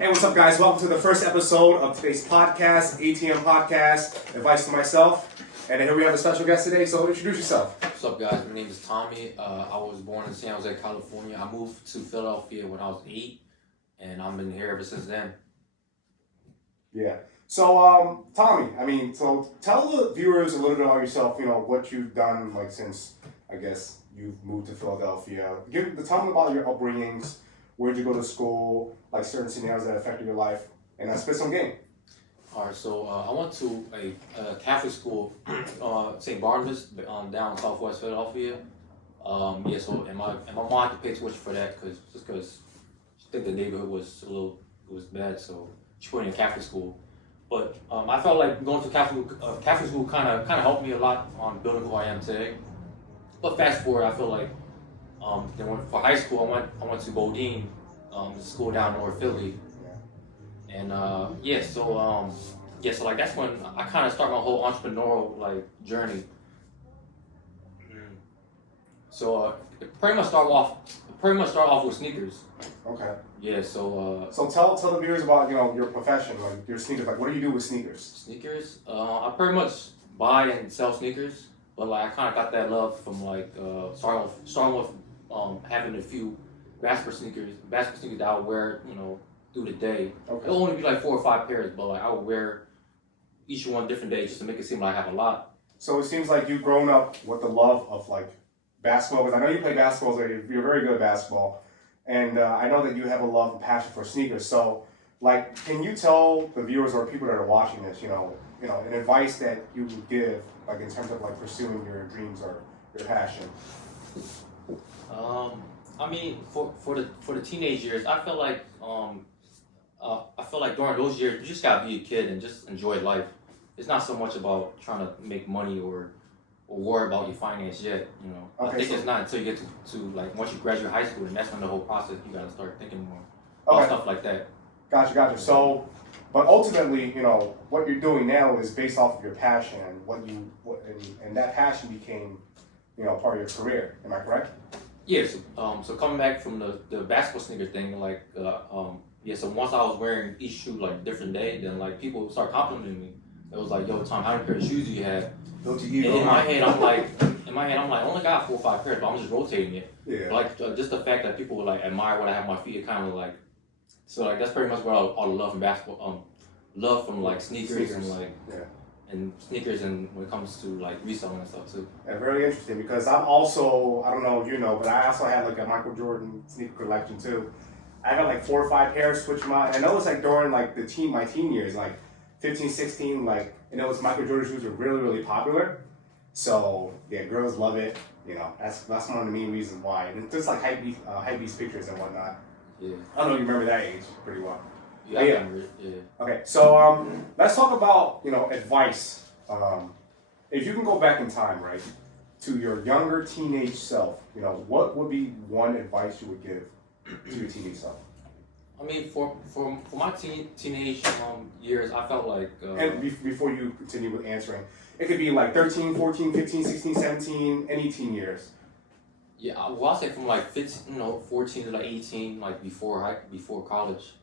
Hey, what's up, guys? Welcome to the first episode of today's podcast, ATM Podcast, Advice to Myself. And here we have a special guest today, so introduce yourself. What's up, guys? My name is Tommy. I was born in San Jose, California. I moved to Philadelphia when I was 8, and I've been here ever since then. Yeah. So, Tommy, so tell the viewers a little bit about yourself, what you've done, since, I guess, you've moved to Philadelphia. Tell them about your upbringings, where'd you go to school, certain scenarios that affected your life, and spit some game. All right, so I went to a Catholic school, St. Barnabas, down in Southwest Philadelphia. And my mom had to pay tuition for that because she think the neighborhood was bad, so she put me in Catholic school. But I felt like going to Catholic school kind of helped me a lot on building who I am today. But fast forward, I feel like then for high school, I went to Bodine, the school down in North Philly, and so that's when I kind of started my whole entrepreneurial journey. So it pretty much started off with sneakers. Okay. Yeah. So tell the viewers about your profession, your sneakers. What do you do with sneakers? Sneakers. I pretty much buy and sell sneakers, but I kind of got that love from starting with having a few basketball sneakers that I would wear through the day. Okay. It'll only be 4 or 5 pairs, but I would wear each one different days just to make it seem like I have a lot. So it seems like you've grown up with the love of basketball, because I know you play basketball, so you're very good at basketball, and I know that you have a love and passion for sneakers. So, can you tell the viewers or people that are watching this, an advice that you would give, in terms of pursuing your dreams or your passion? For the teenage years, I feel like during those years you just gotta be a kid and just enjoy life. It's not so much about trying to make money or worry about your finance yet. Okay, I think it's not until you get to once you graduate high school, and that's when the whole process you gotta start thinking more about stuff like that. Gotcha. So, but ultimately, what you're doing now is based off of your passion, and that passion became, part of your career. Am I correct? Yes. So coming back from the basketball sneaker thing, so once I was wearing each shoe different day, then people start complimenting me. It was yo, Tom, how many pair of shoes do you have? And in my head, I'm like, I only got 4 or 5 pairs, but I'm just rotating it. Yeah. Just the fact that people would admire what I have on my feet, it kind of so that's pretty much what all the love from basketball, love from sneakers. And sneakers, and when it comes to reselling and stuff too. Yeah, very interesting, because I'm also, I don't know if you know, but I also had a Michael Jordan sneaker collection too. I got 4 or 5 pairs, switch them out. And I know it's during my teen years, 15, 16, and it was Michael Jordan shoes were really, really popular. So yeah, girls love it. That's one of the main reasons why. And just hypebeast pictures and whatnot. Yeah. I don't know if you remember that age pretty well. Yeah, I remember it. Yeah. Okay, so let's talk about advice. If you can go back in time, right, to your younger teenage self, what would be one advice you would give to your teenage self? For my teenage years, I felt and before you continue with answering, it could be 13, 14, 15, 16, 17, any teen years. Yeah, I'll say from 15, 14 to 18, before college.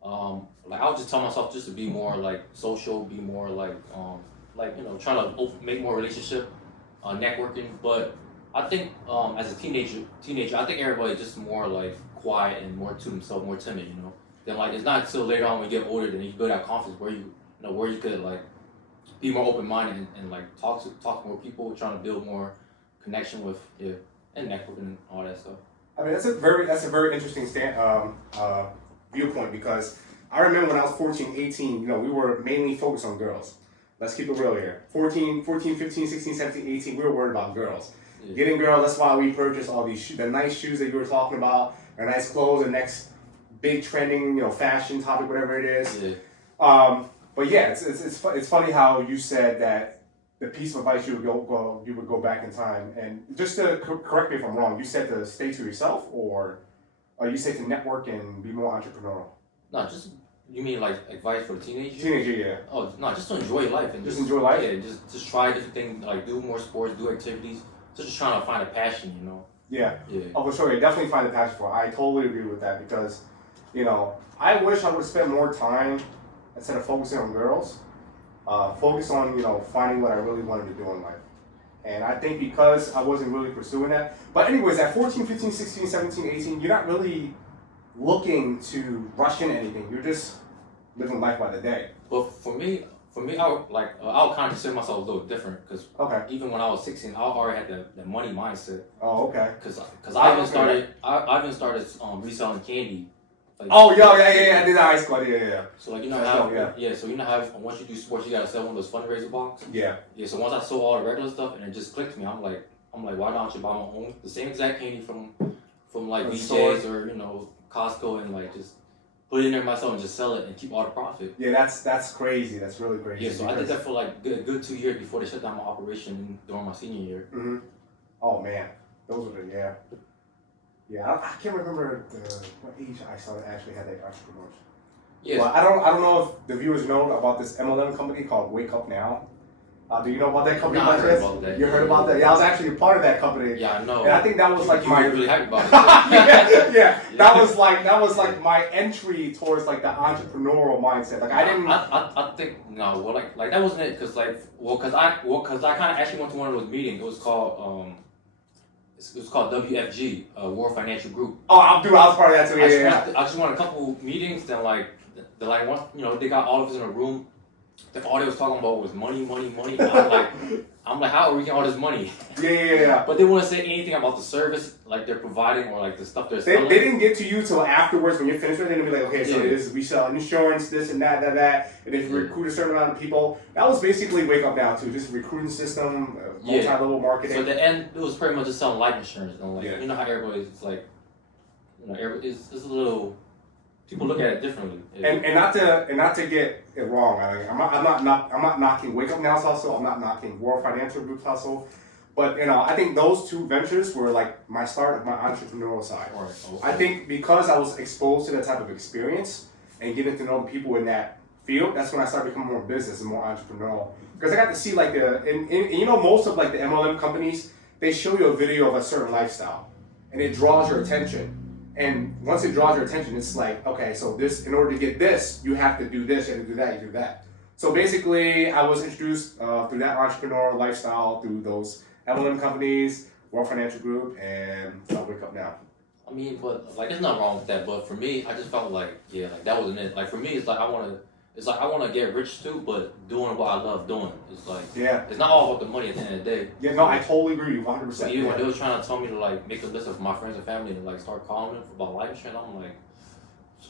I would just tell myself just to be more social, be more trying to make more relationship, networking. But I think as a teenager, I think everybody's just more quiet and more to themselves, more timid. Then it's not until later on when you get older, then you build that confidence where you could be more open minded and talk to more people, trying to build more connection with and networking and all that stuff. That's a very interesting viewpoint, because I remember when I was 14, 18, we were mainly focused on girls. Let's keep it real here. 14, 15, 16, 17, 18, we were worried about girls. Yeah. Getting girls, that's why we purchased all these the nice shoes that you were talking about, or nice clothes, the next big trending, fashion topic, whatever it is. Yeah. But yeah, it's funny how you said that the piece of advice you would go back in time, and just to correct me if I'm wrong, you said to stay to yourself, or you said to network and be more entrepreneurial? No, just you mean advice for the teenager? Teenager, yeah. Oh no, just to enjoy life and just enjoy life. Yeah, just try different things, do more sports, do activities. Just trying to find a passion, Yeah. Yeah. Oh, for sure. You definitely find a passion for it. I totally agree with that, because, you know, I wish I would have spent more time instead of focusing on girls, focus on, you know, finding what I really wanted to do in life. And I think because I wasn't really pursuing that. But anyways, at 14, 15, 16, 17, 18, you're not really looking to rush into anything. You're just living life by the day. But for me, I would I would kind of consider myself a little different because even when I was 16, I already had the money mindset. Oh, okay. Because I even started reselling candy. Like, oh, yeah. I did high school. Yeah. So like you know how so you know how once you do sports you gotta sell one of those fundraiser boxes. Yeah. Yeah. So once I sold all the regular stuff and it just clicked to me, I'm like why don't you buy my own the same exact candy from like BJ's or you know Costco and like just put it in there myself and just sell it and keep all the profit. Yeah, that's crazy. That's really crazy. Yeah, so I did that for like a good 2 years before they shut down my operation during my senior year. Mm-hmm. Oh man, those were the I can't remember what age I started actually had that entrepreneurs. Yeah. Well, I don't know if the viewers know about this MLM company called Wake Up Now. Do you know about that company? No, I heard about that. You heard about that? Yeah, I was actually a part of that company. Yeah, I know. And I think that was like you my were really happy about it. yeah. That was like my entry towards like the entrepreneurial mindset. Like I didn't. I think no. Well, like that wasn't it. Cause I kind of actually went to one of those meetings. It was called it was called WFG, World Financial Group. Oh, I was part of that too. I just went a couple meetings. Then one, you know, they got all of us in a room. All they was talking about was money. I'm like, how are we getting all this money? Yeah. But they wouldn't say anything about the service like they're providing or like the stuff they're selling. They didn't get to you till afterwards when you're finished with it. They're gonna be like, okay, so we sell insurance, this and that, and if you recruit a certain amount of people, that was basically Wake Up Now too, just a recruiting system, multi-level marketing. So at the end, it was pretty much just selling life insurance. And you know how everybody's like, you know, it's a little. People look at it differently. And not to get it wrong. I'm not knocking Wake Up Now's hustle. I'm not knocking World Financial Group's hustle. But you know, I think those two ventures were like my start of my entrepreneurial side. Right. Okay. I think because I was exposed to that type of experience and getting to know the people in that field, that's when I started becoming more business and more entrepreneurial. Because I got to see like and you know, most of like the MLM companies, they show you a video of a certain lifestyle, and it draws your attention. And once it draws your attention, it's like, okay, so this, in order to get this, you have to do this, you have to do that, you do that. So basically, I was introduced through that entrepreneurial lifestyle, through those MLM companies, World Financial Group, and Wake Up Now. I mean, but like, there's nothing wrong with that. But for me, I just felt like, like that wasn't it. Like for me, it's like I want to get rich too, but doing what I love doing. It's like, it's not all about the money at the end of the day. Yeah, no, I totally agree with you 100%. So even when they were trying to tell me to like make a list of my friends and family and like start calling them about life insurance, I'm like,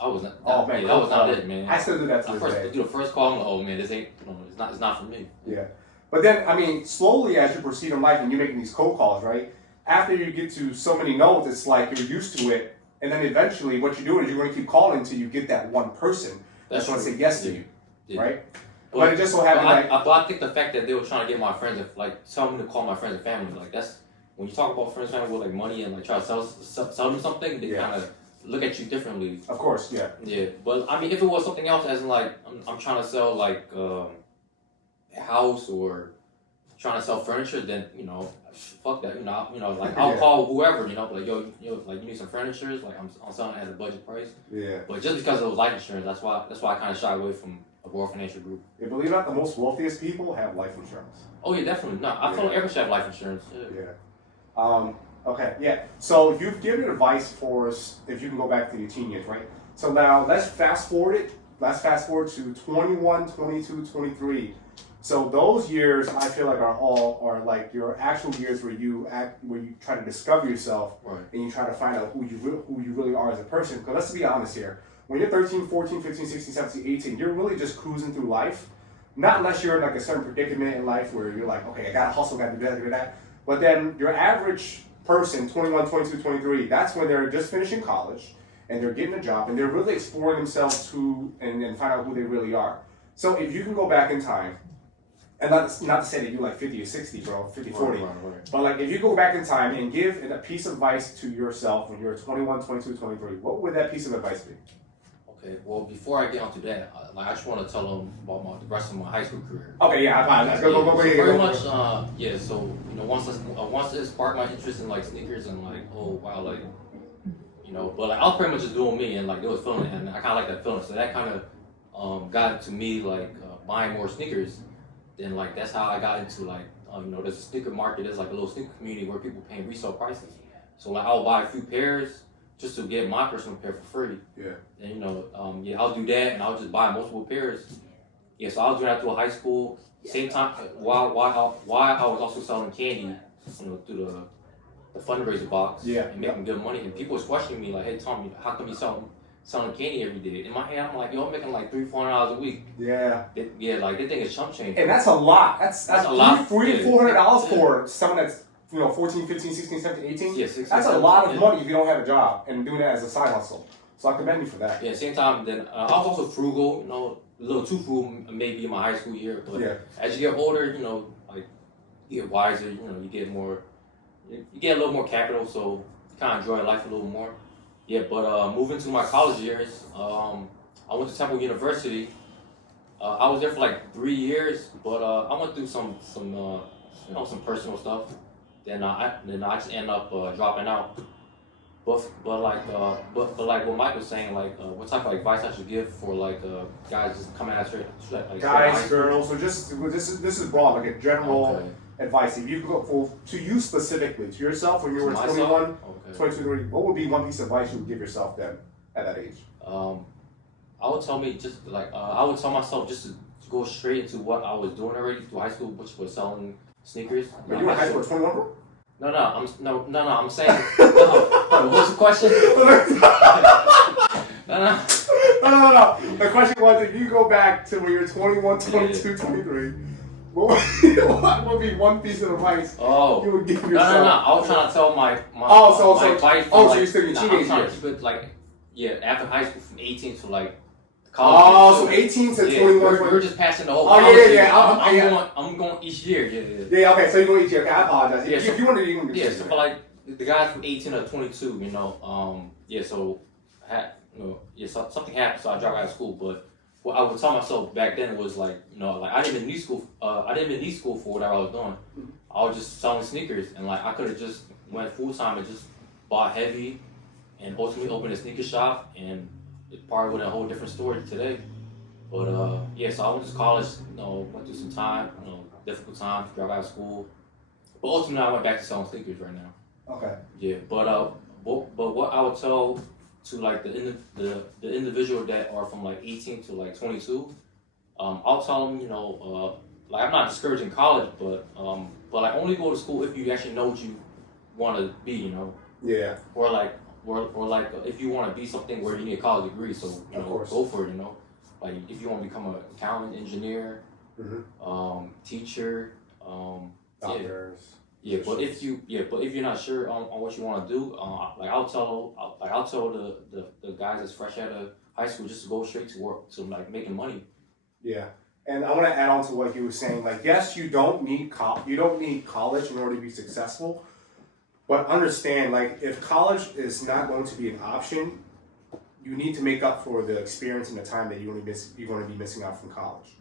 I was not. That was not it, man. I still do that to this day. Do the first call, I'm like, oh man, this ain't. It's not for me. Yeah, but then I mean, slowly as you proceed in life and you're making these cold calls, right? After you get to so many no's, it's like you're used to it, and then eventually, what you're doing is you're going to keep calling until you get that one person that's going to say yes to you. Yeah. Right? But it just so happened I think the fact that they were trying to get my friends, like tell me to call my friends and family, like that's when you talk about friends and family with like money and like try to sell them something, they kind of look at you differently. Of course, yeah. Yeah, but I mean, if it was something else, as in like I'm trying to sell like a house or trying to sell furniture, then you know, fuck that. You know, like I'll call whoever. You know, like like you need some furniture. Like I'm selling it at a budget price. Yeah. But just because it was life insurance, that's why I kind of shy away from a World Financial Group. Yeah, believe it or not, the most wealthiest people have life insurance. Oh yeah, definitely. No, I feel like everyone should have life insurance. Yeah. Okay. Yeah. So you've given advice for us if you can go back to your teen years, right? So now let's fast forward it. Let's fast forward to 21, 22, 23. So those years, I feel like are like your actual years where you try to discover yourself, right, and you try to find out who you really are as a person. Because let's be honest here, when you're 13, 14, 15, 16, 17, 18, you're really just cruising through life. Not unless you're in like a certain predicament in life where you're like, okay, I gotta hustle, gotta do that, gotta do that. But then your average person, 21, 22, 23, that's when they're just finishing college and they're getting a job and they're really exploring themselves and find out who they really are. So if you can go back in time, and not to say that you're like 50 or 60, bro, 50, 40. Right. But like if you go back in time and give a piece of advice to yourself when you're 21, 22, 23, what would that piece of advice be? Okay, well before I get onto that, I just want to tell them about the rest of my high school career. Okay, yeah, I apologize. Go. Very much, so you know, once it sparked my interest in like sneakers and like, oh wow, like, you know. But like I was pretty much just doing me, and like it was feeling, and I kind of like that feeling. So that kind of got to me like buying more sneakers. Then like that's how I got into like you know, there's a sneaker market, there's like a little sneaker community where people paying resale prices. So like I'll buy a few pairs just to get my personal pair for free. Yeah. And you know, I'll do that, and I'll just buy multiple pairs. Yeah, so I was doing that through high school. Same time, while I was also selling candy, you know, through the fundraiser box. Yeah. And making good money. And people was questioning me like, "Hey, Tom, how come you selling candy every day?" In my head, I'm like, "Yo, I'm making like $300-400 a week." Yeah. Like they think it's chump change. And that's a lot. That's a lot. $300 to $400 for someone that's, you know, 14, 15, 16, 17, 18. Yeah, 16, that's 17, a lot of money if you don't have a job and doing that as a side hustle. So I commend you for that. Yeah, same time. Then I was also frugal. You know, a little too frugal maybe in my high school year. But as you get older, you know, like you get wiser. You know, you get a little more capital, so you kind of enjoy life a little more. Yeah, but moving to my college years, I went to Temple University. I was there for like 3 years, but I went through some you know, some personal stuff. Then I just ended up dropping out. But like what Mike was saying, like what type of advice I should give for like guys just coming out straight like guys, girls, or just this is broad, like a general advice. If you go to you specifically, to yourself when you were 21, 22, 30, what would be one piece of advice you would give yourself then at that age? I would tell I would tell myself just to go straight into what I was doing already through high school, which was selling sneakers. But you were in high school at 21, bro? No, I'm saying, what was the question? No. The question was, if you go back to when you're 21, 22, 23, what would be one piece of advice you would give yourself? No. I was trying to tell my advice. So you're still in your teenage years. Keep it like, after high school from 18 to like college. So 18 to 21. We're just passing the whole. I'm going each year. Yeah. Okay. So you go each year. Okay. I apologize. Yeah, if you want to, you can do. Yeah. So for like the guys from 18 to 22, you know, So something happened, so I dropped out of school. But what I would tell myself back then was like, you know, like I didn't even need school. I didn't even need school for whatever I was doing. I was just selling sneakers, and like I could have just went full time and just bought heavy, and ultimately opened a sneaker shop, and it probably would have a whole different story today. But so I went to college, you know, went through some time, you know, difficult times, dropped out of school. But ultimately I went back to selling sneakers right now. Okay. Yeah, but what I would tell to like the individual that are from like 18 to like 22, I'll tell them, you know, like I'm not discouraging college, but like only go to school if you actually know what you want to be, you know. Yeah. Or like if you want to be something where you need a college degree, so you know, go for it, you know. Like if you want to become an accountant, engineer, teacher, doctors. Yeah, but if you're not sure on what you want to do, I'll tell the guys that's fresh out of high school just to go straight to work, to like making money. Yeah. And I want to add on to what you were saying. Like, yes, you don't need college in order to be successful. But understand, like, if college is not going to be an option, you need to make up for the experience and the time that you're going to be missing out from college.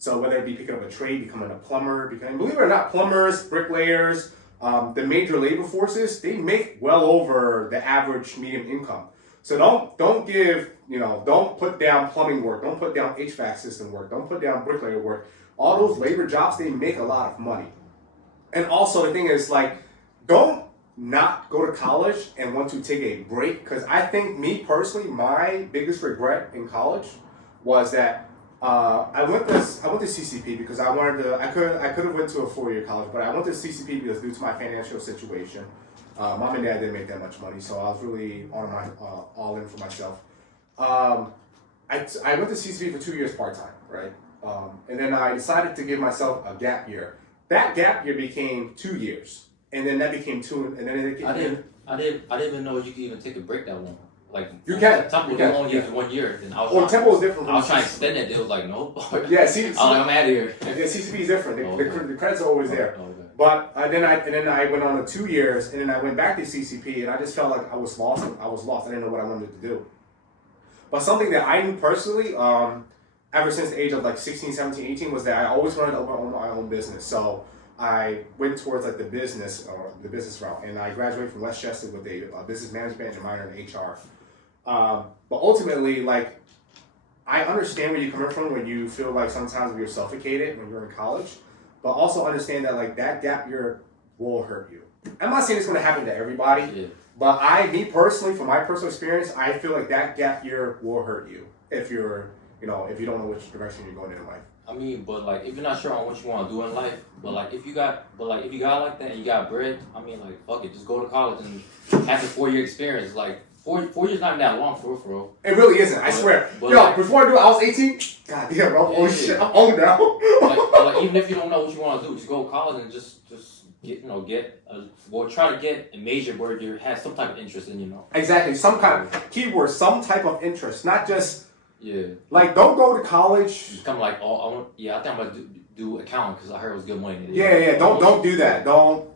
So whether it be picking up a trade, becoming a plumber, believe it or not, plumbers, bricklayers, the major labor forces, they make well over the average median income. So don't put down plumbing work, don't put down HVAC system work, don't put down bricklayer work. All those labor jobs, they make a lot of money. And also the thing is, like, don't not go to college and want to take a break, because I think, me personally, my biggest regret in college was that I went to CCP because I could have went to a 4-year college, but I went to CCP because due to my financial situation, mom and dad didn't make that much money, so I was really all in for myself. I went to CCP for 2 years part-time, right? And then I decided to give myself a gap year. That gap year became 2 years. And then that became 2, and then I didn't even know you could even take a break that long. Like you can. Temple only gives 1 year. And Temple is different. I was trying to extend it. They was like, no. Yeah, see, I'm out of here. Yeah, CCP is different. The credits are always there. Okay. But then I went on to 2 years, and then I went back to CCP, and I just felt like I was lost. I didn't know what I wanted to do. But something that I knew personally, ever since the age of like 16, 17, 18, was that I always wanted to own my own business. So I went towards like the business route, and I graduated from Westchester with a business management and a minor in HR. But ultimately, like, I understand where you're coming from when you feel like sometimes you're suffocated when you're in college, but also understand that like that gap year will hurt you. I'm not saying it's going to happen to everybody, but me personally, from my personal experience, I feel like that gap year will hurt you if you're, if you don't know which direction you're going in life. I mean, but like, if you're not sure on what you want to do in life, but like, if you got like that and you got bread, I mean, like, fuck it, just go to college and have a 4-year experience. Like, 4 years not even that long for real. It really isn't, I swear. Yo, like, before I do it, I was 18. God damn, bro. Oh shit, I'm old now. like, even if you don't know what you want to do, just go to college and just try to get a major where you have some type of interest in, Exactly, some kind of keyword, some type of interest, not just. Yeah. Like, don't go to college. It's kind of like, I think I'm gonna do accounting because I heard it was good money. Yeah. Don't do that. Don't.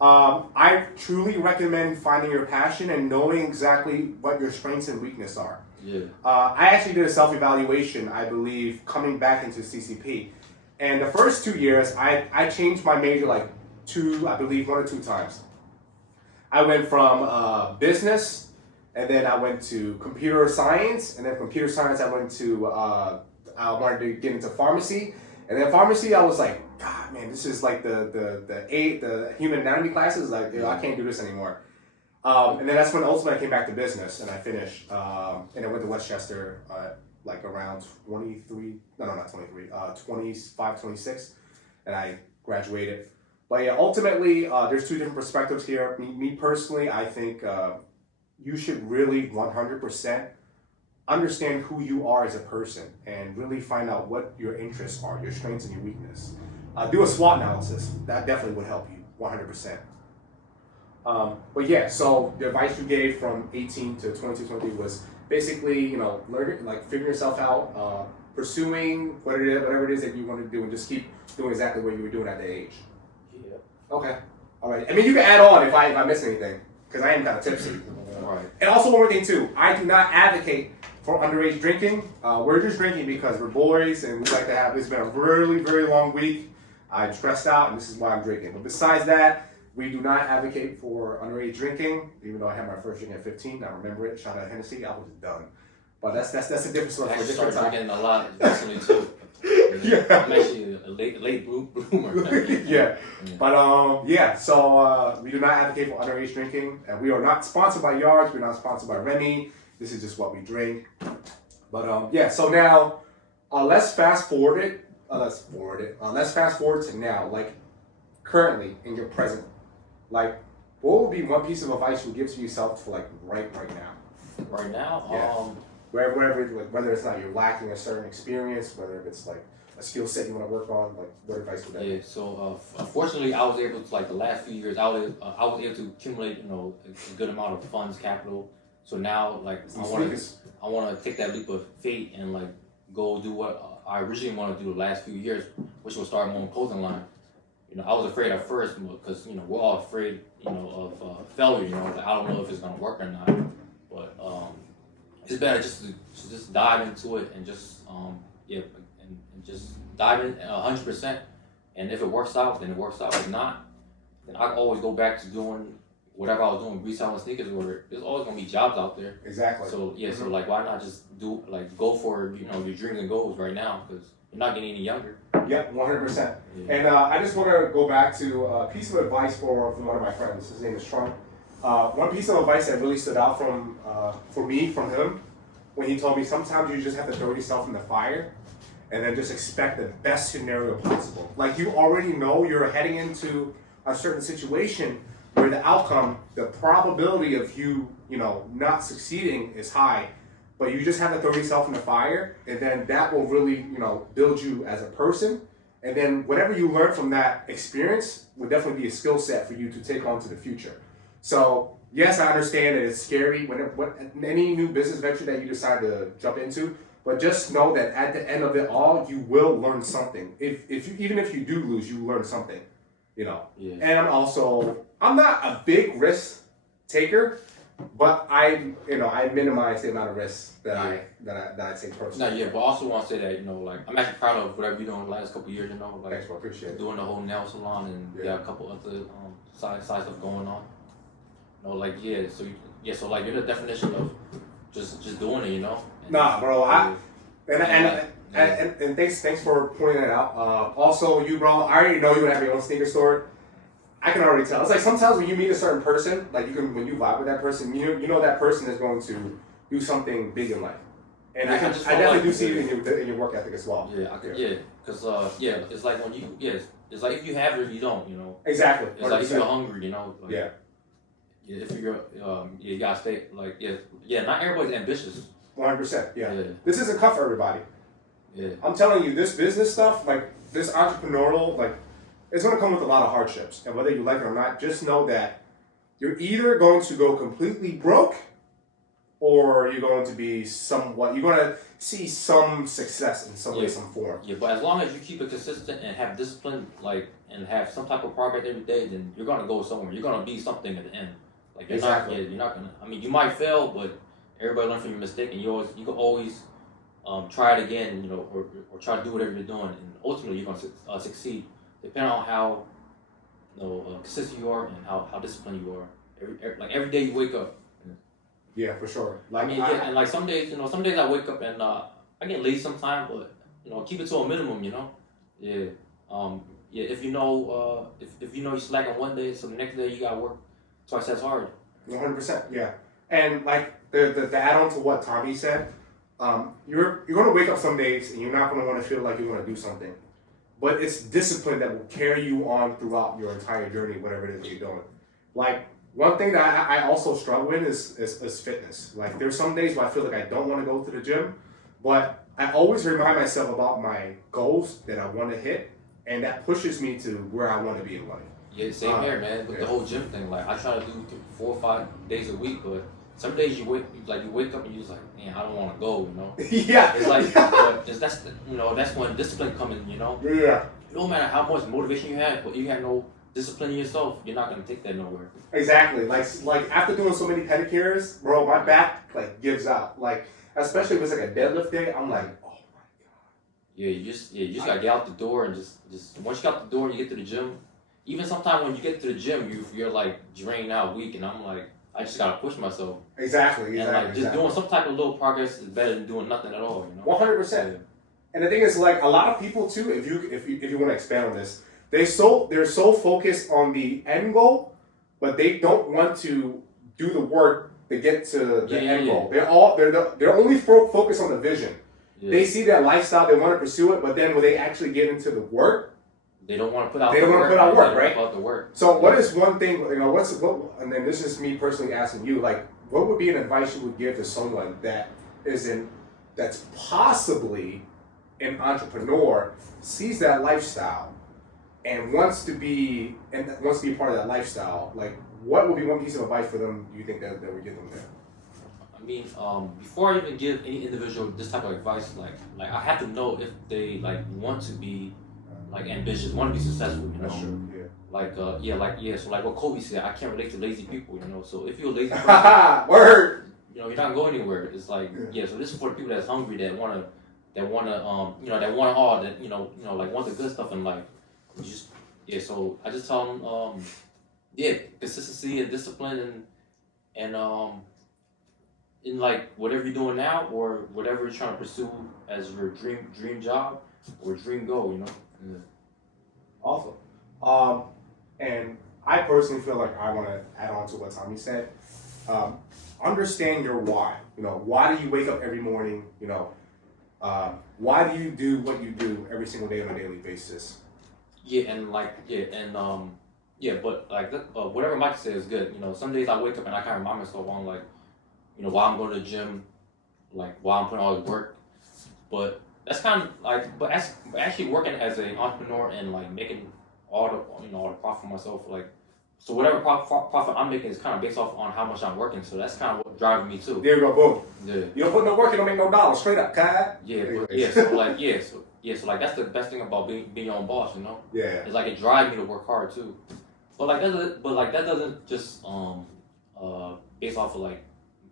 I truly recommend finding your passion and knowing exactly what your strengths and weaknesses are. Yeah. I actually did a self-evaluation, I believe, coming back into CCP, and the first 2 years, I changed my major like 1 or 2 times. I went from business. And then I went to computer science, and then computer science I went to, I wanted to get into pharmacy. And then pharmacy, I was like, God, man, this is like the human anatomy classes, like, I can't do this anymore. And then that's when ultimately I came back to business, and I finished, and I went to Westchester, like around 25, 26, and I graduated. But yeah, ultimately, there's 2 different perspectives here. Me personally, I think, you should really 100% understand who you are as a person and really find out what your interests are, your strengths and your weakness. Do a SWOT analysis. That definitely would help you 100%. But yeah, so the advice you gave from 18 to 22, 20 was basically, learn, like, figuring yourself out, pursuing whatever it is that you want to do, and just keep doing exactly what you were doing at that age. Yeah. Okay. All right. I mean, you can add on if I miss anything, because I am kind of tipsy. Right. And also one more thing too, I do not advocate for underage drinking. We're just drinking because we're boys and we like to have, it's been a really, very long week. I'm stressed out and this is why I'm drinking. But besides that, we do not advocate for underage drinking, even though I had my first drink at 15. I remember it, shout out Hennessy, I was done. But that's a different story for a different time. I started drinking a lot recently too. Yeah. I'm actually a late bloomer. Yeah. But yeah, so we do not advocate for underage drinking, and we are not sponsored by Yards, we're not sponsored by Remy. This is just what we drink. But yeah, so now let's fast forward it. Let's fast forward to now, like currently in your present. Like, what would be one piece of advice you would give to yourself for like right now? Right now, yeah. Wherever, like, whether it's not you're lacking a certain experience, whether it's like a skill set you want to work on, like what advice would that be? Yeah, so unfortunately, I was able to, like, the last few years, I was able to accumulate, a good amount of funds, capital. So now, like, I want to take that leap of faith and like go do what I originally wanted to do the last few years, which was start my own clothing line. I was afraid at first because we're all afraid, of failure. Like, I don't know if it's gonna work or not, but it's better just to just dive into it and just and just dive in 100%. And if it works out, then it works out. If not, then I can always go back to doing whatever I was doing, reselling sneakers. Where there's always gonna be jobs out there. Exactly. So yeah, so like, why not just go for your dreams and goals right now, because you're not getting any younger. Yep, 100%. Yeah. And I just want to go back to a piece of advice from one of my friends. His name is Trump. One piece of advice that really stood out from him, when he told me sometimes you just have to throw yourself in the fire and then just expect the best scenario possible. Like, you already know you're heading into a certain situation where the outcome, the probability of you not succeeding is high, but you just have to throw yourself in the fire, and then that will really, build you as a person. And then whatever you learn from that experience will definitely be a skill set for you to take on to the future. So yes, I understand that it's scary when any new business venture that you decide to jump into, but just know that at the end of it all, you will learn something. Even if you do lose, you learn something, Yeah. And I'm not a big risk taker, but I minimize the amount of risk that I take personally. No, yeah, but I also want to say that, like, I'm actually proud of whatever you're doing the last couple of years, like, Thanks, bro. Appreciate it. doing the whole nail salon and a couple other side stuff going on. Like, so like, you're the definition of just doing it, And, Nah, bro. And thanks for pointing that out. Also, you, bro, I already know you would have your own sneaker store. I can already tell. It's like sometimes when you meet a certain person, like when you vibe with that person, you know that person is going to do something big in life. And I definitely do see it in your work ethic as well. Yeah, because it's like when it's like if you have it, you don't, Exactly. 100%. It's like if you're hungry, like, yeah. If you're you gotta stay like not everybody's ambitious. 100%. Yeah. This isn't cut for everybody. Yeah. I'm telling you, this business stuff, like this entrepreneurial, like it's gonna come with a lot of hardships, and whether you like it or not, just know that you're either going to go completely broke, or you're going to be you're gonna see some success in some way, some form. Yeah, but as long as you keep it consistent and have discipline, like, and have some type of progress every day, then you're gonna go somewhere. You're gonna be something at the end. Like you're not gonna. I mean, you might fail, but everybody learns from your mistake, and you can always try it again, or try to do whatever you're doing, and ultimately you're gonna succeed, depending on how consistent you are and how disciplined you are. Every day you wake up. Yeah, for sure. Like, and like some days, some days I wake up and I get lazy sometimes, but keep it to a minimum, Yeah. If if you slack on one day, so the next day you gotta work twice as hard. 100%. Yeah. And like the add on to what Tommy said, you're gonna wake up some days and you're not gonna want to feel like you want to do something, but it's discipline that will carry you on throughout your entire journey, whatever it is that you're doing. Like one thing that I also struggle in is fitness. Like there's some days where I feel like I don't want to go to the gym, but I always remind myself about my goals that I want to hit, and that pushes me to where I want to be in life. Yeah, same here, man. With the whole gym thing, like I try to do 4 or 5 days a week, but some days you wake up and you're just like, man, I don't want to go, Yeah. It's like, but that's when discipline comes in, Yeah. No matter how much motivation you have, but you have no discipline in yourself, you're not gonna take that nowhere. Exactly. Like after doing so many pedicures, bro, my back like gives out. Like especially if it's like a deadlift day, I'm like, oh my god. Yeah, you just gotta get out the door and just once you get out the door and you get to the gym. Even sometimes when you get to the gym, you're like drained out, weak, and I'm like, I just gotta push myself. Exactly. And like just doing some type of little progress is better than doing nothing at all. 100%. And the thing is, like a lot of people too, if you want to expand on this, they're so focused on the end goal, but they don't want to do the work to get to the end goal. They're only focused on the vision. Yeah. They see that lifestyle, they want to pursue it, but then when they actually get into the work, they don't want to put out. Right? About the work. So what is one thing? And then this is me personally asking you, like, what would be an advice you would give to someone that's possibly an entrepreneur, sees that lifestyle, and wants to be part of that lifestyle? Like, what would be one piece of advice for them? Do you think that would get them there? I mean, before I even give any individual this type of advice, like I have to know if they want to be ambitious, want to be successful, That's true, yeah. So like what Kobe said, I can't relate to lazy people, So if you're a lazy person, word, you're not going anywhere. It's like, so this is for the people that's hungry, that wanna all that, want the good stuff in life. So I just tell them, consistency and discipline and in like whatever you're doing now or whatever you're trying to pursue as your dream job or dream goal, Yeah. Awesome. And I personally feel like I want to add on to what Tommy said. Understand your why. Why do you wake up every morning? Why do you do what you do every single day on a daily basis? But like whatever Mike said is good. Some days I wake up and I kind of remind myself on like, why I'm going to the gym, like why I'm putting all this work, but. That's kind of like, but actually working as an entrepreneur and like making all the profit for myself, like, so whatever profit I'm making is kind of based off on how much I'm working. So that's kind of what driving me too. There you go, boom. Yeah. You don't put no work, you don't make no dollars. Straight up, Kai. So that's the best thing about being your own boss, Yeah. It's like it drives me to work hard too. But that doesn't just based off of like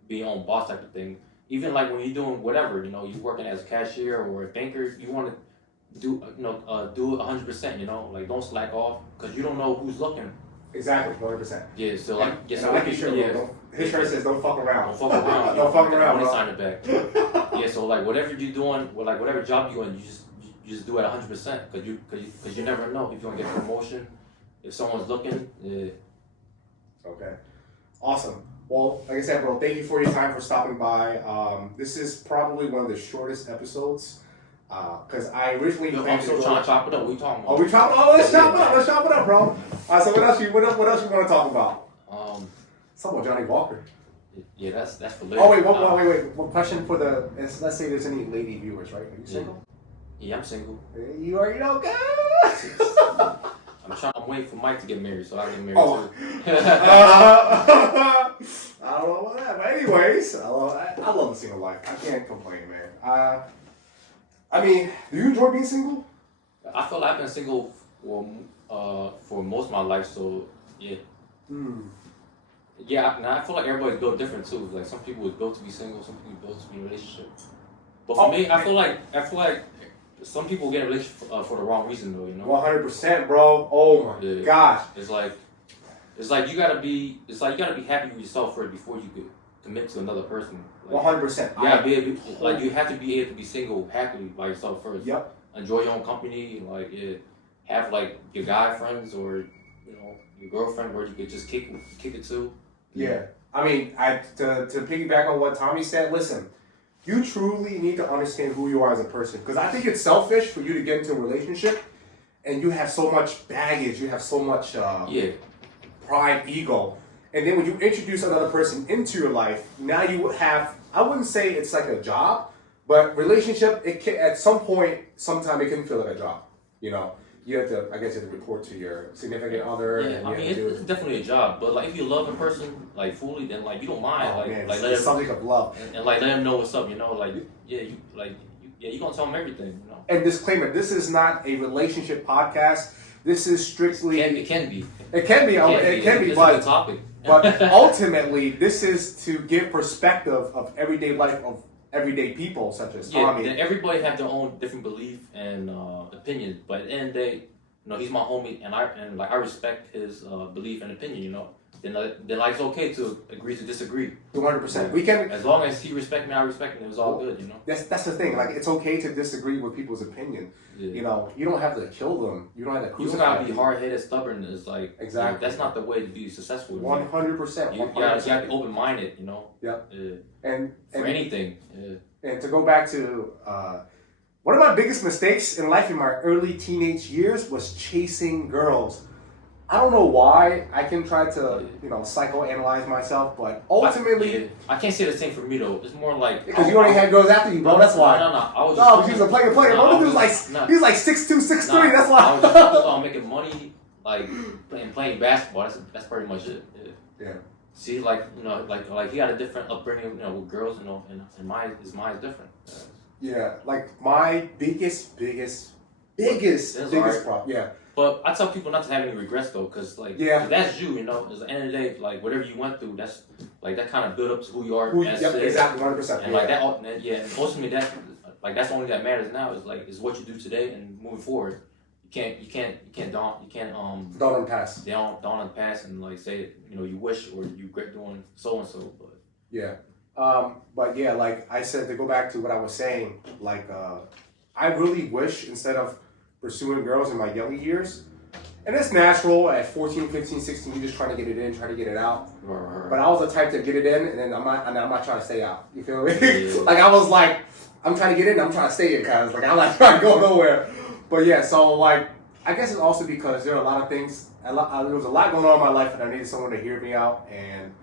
being your own boss type of thing. Even like when you're doing whatever, you're working as a cashier or a banker, you want to do do it 100%. Like don't slack off because you don't know who's looking. Exactly, 100%. Yeah, so like I like his shirt. yeah. His shirt says "Don't fuck around." Don't fuck around. Don't fuck around. Money sign it back. Yeah, so like whatever you're doing, or like whatever job you're in, you just do it 100% because you never know if you're gonna get a promotion, if someone's looking. Yeah. Okay, awesome. Well, like I said, bro, thank you for your time for stopping by. This is probably one of the shortest episodes because I originally. I'm still trying to chop it up. What are you talking about? Oh, we chop. Oh, let's chop it up. Let's chop it up, bro. All right. So what else you want to talk about? Something about Johnny Walker. Yeah, that's for later. Oh wait, wait. One question for the. Let's say there's any lady viewers, right? Are you single? Yeah, I'm single. You already know, guys. I'm waiting for Mike to get married, so I get married too. I don't know about that, but anyways, I love the single life. I can't complain, man. I mean, do you enjoy being single? I feel like I've been single for most of my life, so yeah. Yeah, I feel like everybody's built different too. Like some people was built to be single, some people built to be in a relationship. But for me, I feel like some people get in a relationship for the wrong reason though, 100%, bro. Oh my gosh. It's like you gotta be happy with yourself first before you could commit to another person. 100%. Yeah, you have to be able to be single happily by yourself first. Yep. Enjoy your own company, have like your guy friends or your girlfriend where you could just kick it to. Yeah. I mean, to piggyback on what Tommy said, listen, you truly need to understand who you are as a person. Because I think it's selfish for you to get into a relationship and you have so much baggage, you have so much pride, ego. And then when you introduce another person into your life, now you have, I wouldn't say it's like a job, but relationship, it can, at some point, sometime it can feel like a job, You have to, I guess, you have to report to your significant other. Yeah, I mean, it's definitely a job, but like if you love a person like fully, then like you don't mind, it's something of love, and like let them know what's up, you gonna tell them everything, And disclaimer: this is not a relationship podcast. This is strictly. It can be. It can be, but topic. But ultimately, this is to give perspective of everyday life of everyday people such as Tommy. Then everybody have their own different belief and opinions, but at the end of the day, he's my homie, and I respect his belief and opinion. Then it's okay to agree to disagree. 100%. We can, as long as he respect me, I respect him. It was all good. That's the thing. Like it's okay to disagree with people's opinion. Yeah. You don't have to kill them. You don't have to crucify. You don't gotta be hard-headed, stubborn. Is like exactly. That's not the way to be successful. 100%. You gotta be open-minded. Yep. And anything. Yeah. And to go back to one of my biggest mistakes in life in my early teenage years was chasing girls. I don't know why. I can try to, psychoanalyze myself, but ultimately... I can't say the same for me, though. It's more like... Because you already had girls after you, bro. That's why. No. Because he was a player. Bro, he was like 6'2", 6'3". That's why. I was just focused on making money, and playing basketball. That's pretty much it. Yeah. See, like he had a different upbringing, with girls, and mine is different. Yeah, like my biggest problem. Yeah. But I tell people not to have any regrets though, cause that's you, At the end of the day, like whatever you went through, that's like that kind of build up to who you are. Exactly, 100%. And like that, and ultimately that's the only thing that matters now is what you do today and moving forward. You can't dawn on the past. Dawn on the past and like say you wish or you regret doing so and so, but yeah. But yeah, like I said, to go back to what I was saying, I really wish instead of pursuing girls in my younger years, and it's natural at 14, 15, 16, you're just trying to get it in, trying to get it out. Right. But I was the type to get it in, and then I'm not trying to stay out. You feel me? Yeah. Like I was like, I'm trying to get in, I'm trying to stay in, cause like I'm not trying to go nowhere. But yeah, so like I guess it's also because there are a lot of things. There was a lot going on in my life, and I needed someone to hear me out, and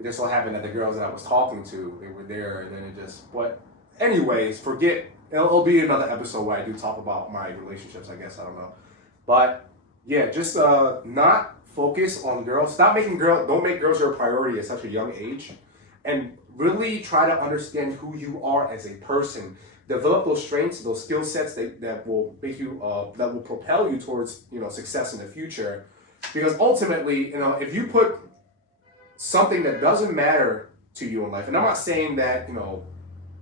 it just so happened that the girls that I was talking to, they were there, and then it just. But anyways, forget. It'll be another episode where I do talk about my relationships. I guess I don't know, but yeah, just not focus on girls. Don't make girls your priority at such a young age, and really try to understand who you are as a person. Develop those strengths, those skill sets that will make you that will propel you towards success in the future. Because ultimately, if you put something that doesn't matter to you in life, and I'm not saying that,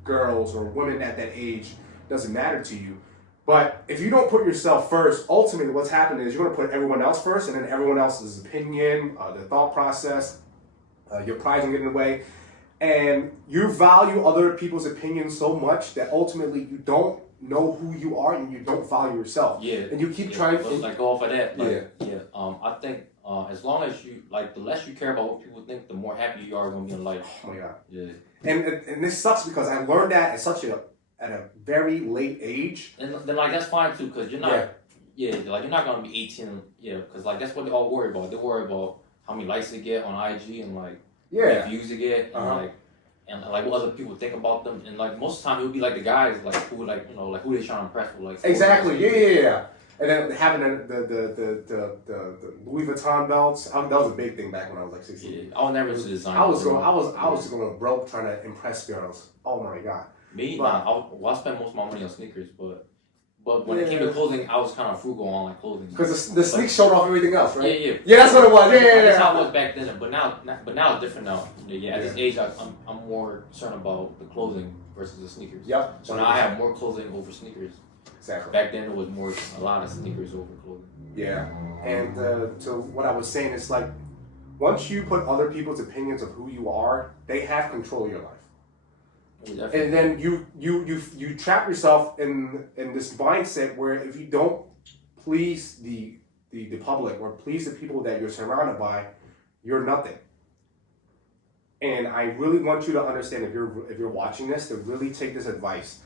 girls or women at that age doesn't matter to you, but if you don't put yourself first, ultimately what's happening is you're going to put everyone else first, and then everyone else's opinion, their thought process, your pride's going to get in the way, and you value other people's opinions so much that ultimately you don't know who you are and you don't value yourself. Yeah. And you keep trying to like go off of that. Like, yeah. I think as long as you the less you care about what people think, the more happy you are going to be in life. Oh my God. Yeah. And this sucks because I learned that at a very late age. And then that's fine too, because you're not. Yeah. You're not going to be 18. Yeah. Because that's what they all worry about. They worry about how many likes they get on IG and how many views they get and what other people think about them, and most of the time it would be the guys who who they trying to impress with exactly yeah. And then having the Louis Vuitton belts, that was a big thing back when I was 16. Yeah, I was never into design. I was going broke trying to impress girls. Oh my God. Me, I spent most of my money on sneakers, but when it came to clothing, I was kind of frugal on clothing. Because the sneaks showed off everything else, right? Yeah. Yeah, that's what it was. Yeah. That's how it was back then. But now it's different now. Yeah, at this age, I'm more concerned about the clothing versus the sneakers. Yep. So now I have more clothing over sneakers. Exactly. Back then, it was a lot of sneakers over clothing. Yeah, and to what I was saying, it's once you put other people's opinions of who you are, they have control of your life. And then you trap yourself in this mindset where if you don't please the public or please the people that you're surrounded by, you're nothing. And I really want you to understand, if you're watching this, to really take this advice.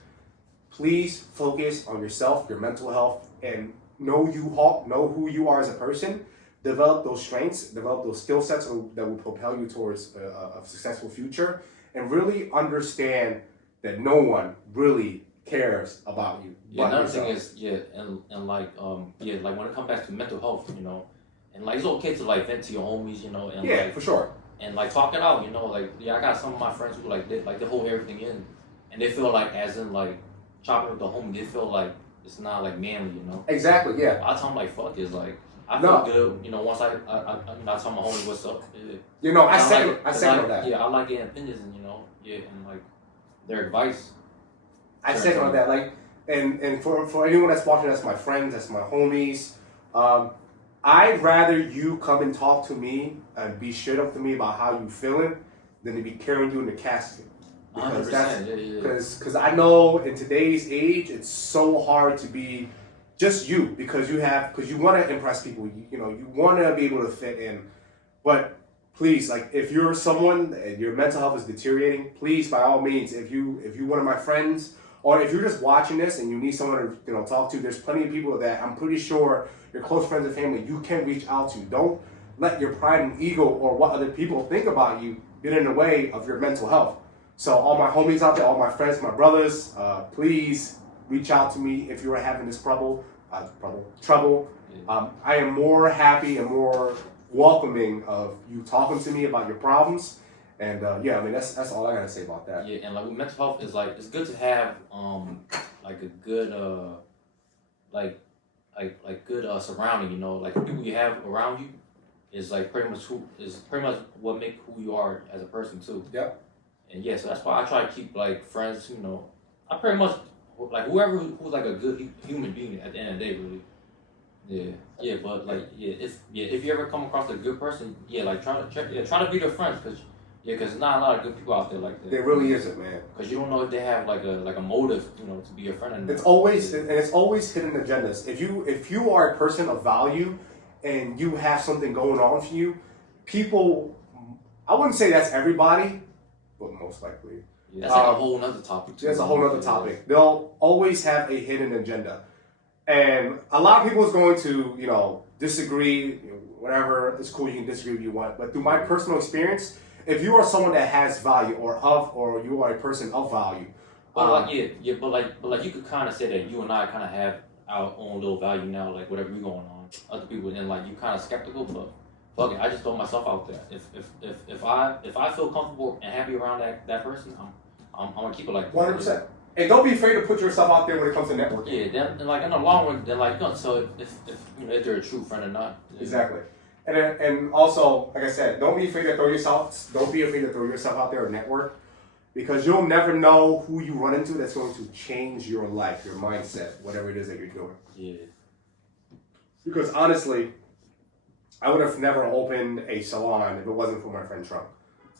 Please focus on yourself, your mental health, and know who you are as a person. Develop those strengths, develop those skill sets that will propel you towards a successful future. And really understand that no one really cares about you. Yeah, another thing is, and when it comes back to mental health, and it's okay to vent to your homies, and for sure. And talk it out, I got some of my friends who they hold everything in, and they feel as in chopping with the homie, they feel it's not manly, Exactly, yeah. I tell them fuck is I feel good, once I tell my homie what's up. I second that. Yeah, I like getting opinions and and their advice. I second on that. And for anyone that's watching, that's my friends, that's my homies. I'd rather you come and talk to me and be straight up to me about how you feeling than to be carrying you in the casket. Because I know in today's age it's so hard to be just you because you want to impress people. You want to be able to fit in, but please, if you're someone and your mental health is deteriorating, please, by all means, if you one of my friends, or if you're just watching this and you need someone to talk to, there's plenty of people that I'm pretty sure your close friends and family you can reach out to. Don't let your pride and ego or what other people think about you get in the way of your mental health. So all my homies out there, all my friends, my brothers, please reach out to me if you are having this trouble. I am more happy and more welcoming of you talking to me about your problems, and that's all I gotta say about that. Yeah, and with mental health is it's good to have a good good surrounding. The people you have around you is pretty much what make who you are as a person too. Yep. And so that's why I try to keep friends. I pretty much whoever who's a good human being at the end of the day, really. But if you ever come across a good person, try to be their friends, because there's not a lot of good people out there like that. There really isn't, man. Because you don't know if they have a motive, to be your friend. It's always hidden agendas. If you are a person of value, and you have something going on for you, people, I wouldn't say that's everybody, but most likely. Yeah, that's a whole nother topic too. That's a whole nother topic. They'll always have a hidden agenda. And a lot of people is going to, disagree, whatever, it's cool, you can disagree if you want. But through my personal experience, if you are someone that has value or you are a person of value. But you could kind of say that you and I kind of have our own little value now, whatever we going on. Other people, and you kind of skeptical, but fuck it, I just throw myself out there. If I feel comfortable and happy around that person, I'm gonna keep it like 100%. And don't be afraid to put yourself out there when it comes to networking. Yeah, then in the long run, then so if they're a true friend or not. Yeah. Exactly. And also, like I said, don't be afraid to throw yourself. Don't be afraid to throw yourself out there and network, because you'll never know who you run into that's going to change your life, your mindset, whatever it is that you're doing. Yeah. Because honestly, I would have never opened a salon if it wasn't for my friend Trump.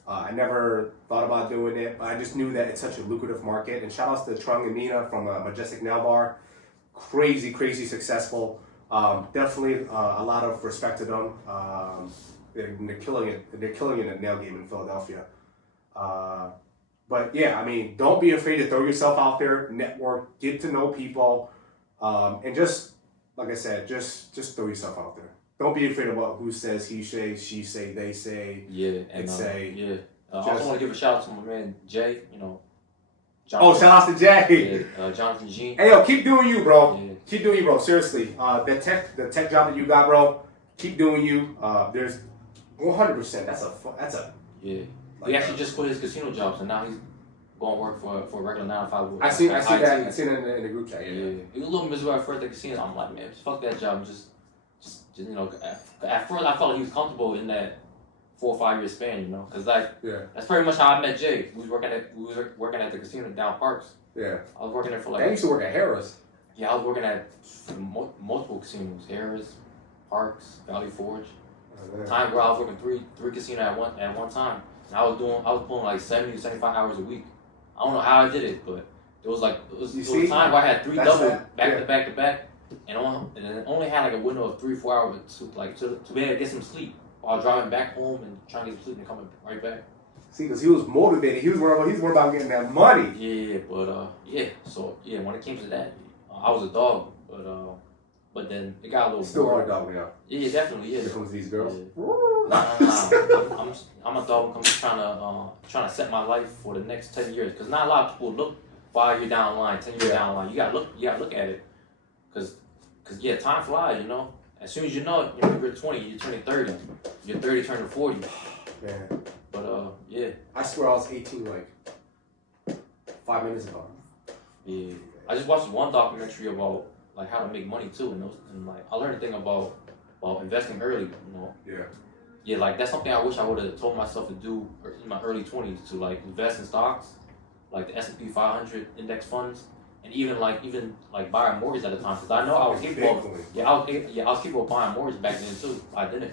I never thought about doing it, but I just knew that it's such a lucrative market. And shout outs to Trung and Mina from Majestic Nail Bar. Crazy, crazy successful. Definitely a lot of respect to them. They're killing it. They're killing it in the nail game in Philadelphia. But yeah, I mean, don't be afraid to throw yourself out there, network, get to know people, and just like I said, just throw yourself out there. Don't be afraid about who says he say, she say, they say. Yeah, and say. yeah. I also want to give a shout out to my man Jay. You know. Oh, shout out to Jay. Yeah, Jonathan G. Hey yo, keep doing you, bro. Yeah. Keep doing you, bro. Seriously, the tech job that you got, bro. Keep doing you. There's 100%. That's a. Yeah. He actually just quit his casino job, so now he's going to work for a regular 9 to 5. I seen that. I seen it in the group chat. Yeah. He was a little miserable at first at the casino. I'm like, man, fuck that job. Just you know. At first, I felt like he was comfortable in that 4 or 5 year span, you know, because that's pretty much how I met Jay. We was working at the casino down Parks. Yeah. I was working there for like. I used to work at Harris. Yeah, I was working at multiple casinos: Harris, Parks, Valley Forge. Time where I was working three casinos at one time. And I was pulling like 70 to 75 hours a week. I don't know how I did it, but it was a time where I had 3 double back to back, and only had like a window of 3 or 4 hours to be able to get some sleep while driving back home and trying to get some sleep and coming right back. See, because he was motivated. He was worried about getting that money. Yeah, but So when it came to that, I was a dog, but then it got a little. Still are a dog now. Yeah, definitely. Yeah. When it comes to these girls. Yeah. I'm a dog when it comes to trying to set my life for the next 10 years, because not a lot of people look 5 years down the line, 10 years down the line. You gotta look at it, because time flies, you know. As soon as you know it, you're 20, you're turning 30, you're 30 turning 40. Man. But yeah. I swear I was 18 like 5 minutes ago. Yeah. I just watched one documentary about like how to make money too, and like I learned a thing about investing early, you know. Yeah. Yeah, like that's something I wish I would have told myself to do in my early 20s, to like invest in stocks, like the S&P 500 index funds, and even buy a mortgage at the time, because I know I was capable of, I was capable of buying a mortgage back then too. I didn't.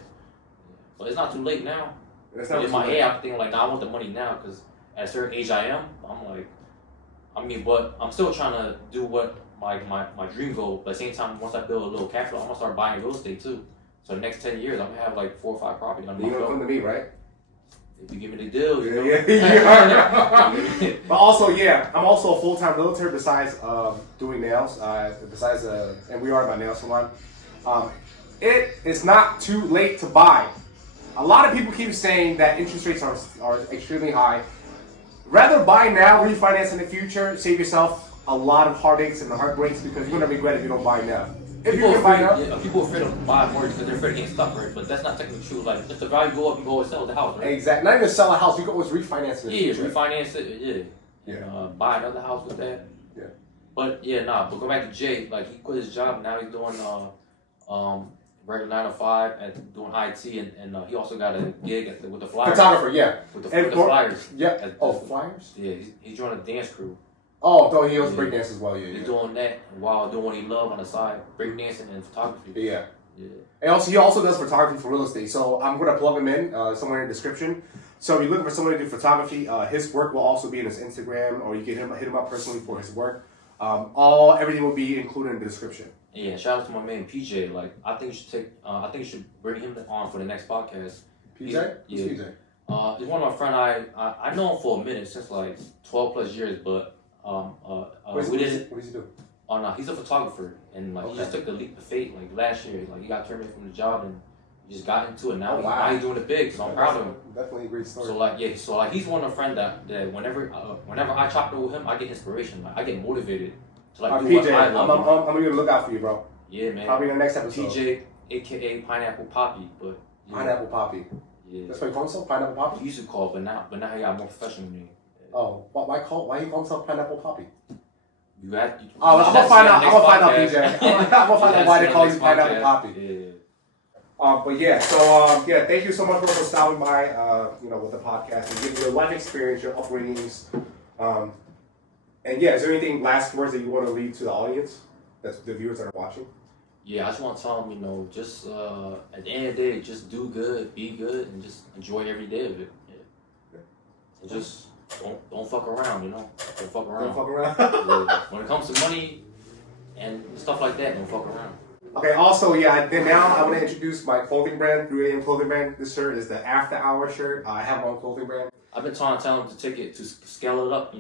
But it's not too late now. But in my head, I'm thinking like, nah, I want the money now, because at a certain age I'm like, but I'm still trying to do what my dream goal. But at the same time, once I build a little capital, I'm gonna start buying real estate too. So the next 10 years, I'm gonna have like 4 or 5 properties on my You're gonna come to me, right? If you give me the deal, you know. Yeah. But also, I'm also a full-time realtor besides doing nails. And we are at my nail salon. It is not too late to buy. A lot of people keep saying that interest rates are extremely high. Rather buy now, refinance in the future, save yourself a lot of heartaches and heartbreaks, because you're gonna regret it if you don't buy now. If you can buy now, people are afraid to buy a mortgage because they're afraid of getting stuck, right? But that's not technically true. Like if the value go up, you can always sell the house, right? Exactly. Not even sell a house, you can always refinance it in the future. Refinance it, and buy another house with that. Yeah. But but go back to Jay. Like he quit his job, now he's doing regular 9 to 5 and doing IT, and he also got a gig with the Flyers. Photographer, yeah. With the Flyers. Yeah. Flyers? Yeah, he's joined a dance crew. Oh, no, he also breakdance as well, He's doing that while doing what he loves on the side, breakdancing and photography. Yeah. Yeah. And he also does photography for real estate. So I'm going to plug him in somewhere in the description. So if you're looking for someone to do photography, his work will also be in his Instagram, or you can hit him up personally for his work. Everything will be included in the description. Yeah, shout out to my man PJ. Like I think you should bring him on for the next podcast. PJ? Who's PJ? He's one of my friends. I know him for a minute, since like 12 plus years, but what does he do? Oh no, he's a photographer, and like he just took the leap of faith. Like last year, like he got terminated from the job and he just got into it. Now he's doing it big, so I'm proud of him. Definitely a great story. So he's one of the friends that whenever I chop it with him, I get inspiration. Like I get motivated to like do PJ, what I love. I'm gonna look out for you, bro. Yeah, man. Probably in the next episode. PJ, aka Pineapple Poppy, but Pineapple Poppy. Yeah. That's what he calls himself, Pineapple Poppy. He used to call, but now he got a more professional name. Oh, why he call himself Pineapple Poppy? I'm gonna find out. I'm gonna find out, PJ. I'm gonna find out why they call you Pineapple Poppy. Yeah. But yeah, so yeah, thank you so much for stopping by, with the podcast and giving your life experience, your upbringings. And yeah, is there anything last words that you want to leave to the audience, that's the viewers that are watching? Yeah, I just want to tell them, just at the end of the day, just do good, be good, and just enjoy every day of it. Yeah. And just don't fuck around, Don't fuck around. Don't fuck around. Yeah. When it comes to money and stuff like that, don't fuck around. Okay, also, then now I want to introduce my clothing brand, 3 AM clothing brand. This shirt is the After Hour shirt. I have my own clothing brand. I've been trying to tell him to scale it up,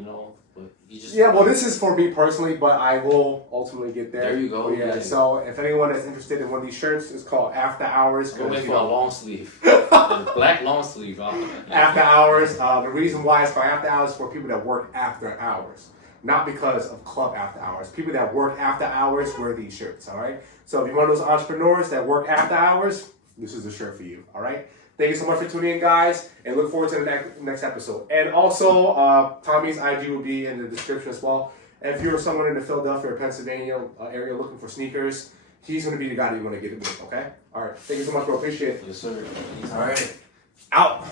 but he just... Yeah, well, this is for me personally, but I will ultimately get there. There you go. Yeah, so if anyone is interested in one of these shirts, it's called After Hours. I'm waiting for a long sleeve. A black long sleeve. After Hours. The reason why it's called After Hours is for people that work after hours. Not because of club after hours. People that work after hours wear these shirts, all right? So if you're one of those entrepreneurs that work after hours, this is the shirt for you, all right? Thank you so much for tuning in, guys, and look forward to the next episode. And also, Tommy's IG will be in the description as well. And if you're someone in the Philadelphia or Pennsylvania area looking for sneakers, he's going to be the guy that you want to get it with, okay? All right. Thank you so much, bro. Appreciate it. Yes, sir. All right. Out.